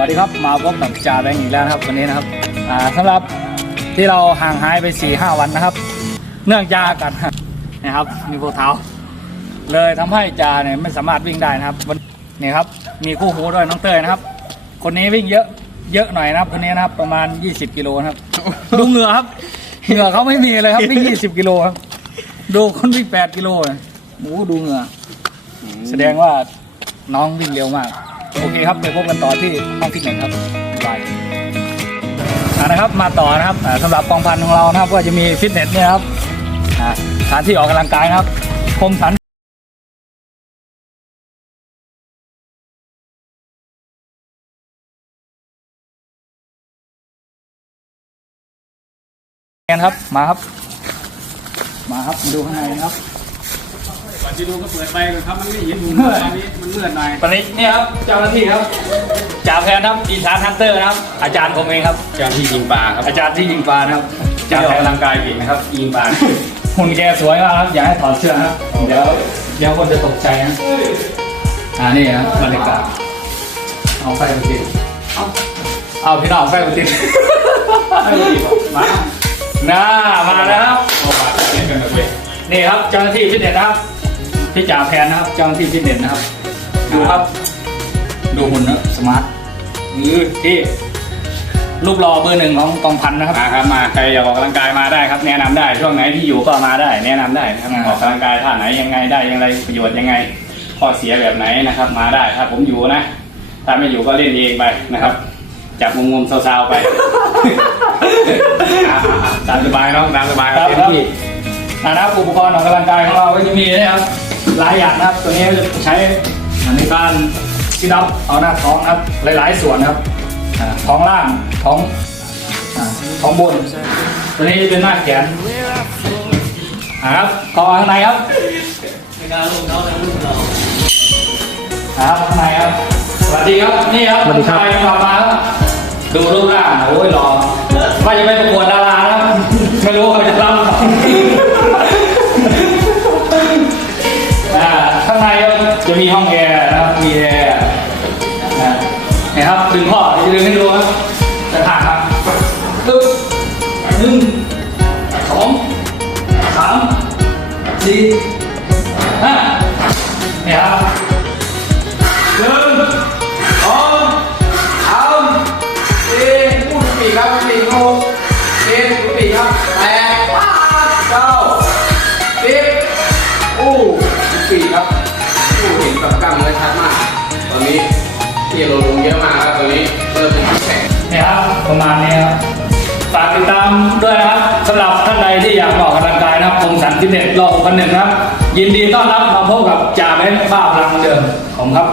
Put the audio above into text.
วัสดีครับมาพบกับจ่าแบงค์อีกแล้วนะครับวันนี้นะครับอ่าสำหรับที่เราห่างหายไป4ี่ห้าวันนะครับ เนื่องจากกันนะครับมีพวกเท้า เลยทำให้จ่าเนี่ยไม่สามารถวิ่งได้นะครับนนี่ครับมีคู่หูด้วยน้องเตยนะครับ คนนี้วิ่งเยอะเยอะหน่อยนะครับ คนนี้นะครับประมาณ 20 กิโลนะครับดูเหงื่อครับเหงื่อเขาไม่มีเลยครับวิ่ง 20 กิโลครับดูคนวิ่ง8กิโลเลยโอ้ดูเหงื่อแสดงว่าน้องวิ่งเร็วมาก โอเคครับไปพบกันต่อที่ห้องฟิตเนสครับบายนะครับมาต่อนะครับอ่าสำหรับกองพันของเรานะครับ ก็จะมีฟิตเนสเนี่ยครับอ่าสถานที่ออกกำลังกายนะครับคมสันครับ มาครับ มาครับ มาดูข้างในนะครับ ก่อนที่ดูก็เปิดไปเลยครับ มันไม่เห็นมุมตอนนี้มันมืดหน่อยตอนนี้เนี่ยครับเจ้าหน้าที่ครับจ่าแพนครับอีสานฮันเตอร์นะครับ อาจารย์ผมเองครับเจ้าหน้าที่ยิงปลาครับอาจารย์ที่ยิงปลานะครับจ่าแทนร่างกายเก่งนะครับยิงปลาหุ่นแกสวยมากครับอย่าให้ถอดเสื้อนะครับเดี๋ยวเดี๋ยวคนจะตกใจนะอ่านี่ครับบรรยากาศเอาไฟมาติดเอาเอาพี่น้องเอาไฟมาติดมาน่ามาแล้วครับเอาปลาเล่นกันเลยนี่ครับเจ้าหน้าที่ฟิตเนสนะครับ พี่จ่าแพนนะครับเจ้าหน้าที่ฟิตเนสนะครับ ดูครับ ดูหุ่นนะสมาร์ทมือที่รูปรอเบอร์หนึ่งของกองพันนะครับมาครับมาใครอยากออกกำลังกายมาได้ครับ แนะนำได้ช่วงไหนที่อยู่ก็มาได้ แนะนำได้นะครับอ่าออกกำลังกายท่าไหนยังไงได้ยังไงประโยชน์ยังไงข้อเสียแบบไหนนะครับ มาได้ถ้าผมอยู่นะ ถ้าไม่อยู่ก็เล่นเองไปนะครับจับงมๆซาวๆไปอ่าตามสบายน้องตามสบายครับเต็มครับที่ นะครับอุปกรณ์ออกกำลังกายของเราก็จะมีนะครับหลายอย่างนะครับ ตัวนี้จะใช้ในการที่ดับเอาหน้าท้องนะครับหลาย ๆ ส่วนนะครับท้องล่างท้องท้องบน ตัวนี้เป็นหน้าแขนอ่าครับคอข้างในครับครับข้างในครับสวัสดีครับนี่ครับสวัสดีครับผู้ชายกลับมาดูรูปร่างโอ้ยหล่อว่าจะไปประกวดดารานะครับไม่รู้เขาจะรับหรือเปล่า จะมีห้องแอร์นะครับมีแอร์นะนี่ครับดึงข้อจะดึงให้ดูครับจะถ่างครับปึ๊บหนึ่งสองสามสี่ห้านี่ครับหนึ่งสองสามสี่พูดปีครับปีกหกเจ็ดปีครับแปดเก้าสิบโอ้ปีครับ ที่เราลงเยอะมากครับตอนนี้เริ่มเป็นคู่แข่งนี่ครับประมาณนี้ครับฝากติดตามด้วยนะครับสำหรับท่านใดที่อยากออกกำลังกายนะครับคมสันฟิตเด็ดรอคนหนึ่งครับ ยินดีต้อนรับมาพบกับจ่าเบนบ้าพลังเหมือนเดิมของครับ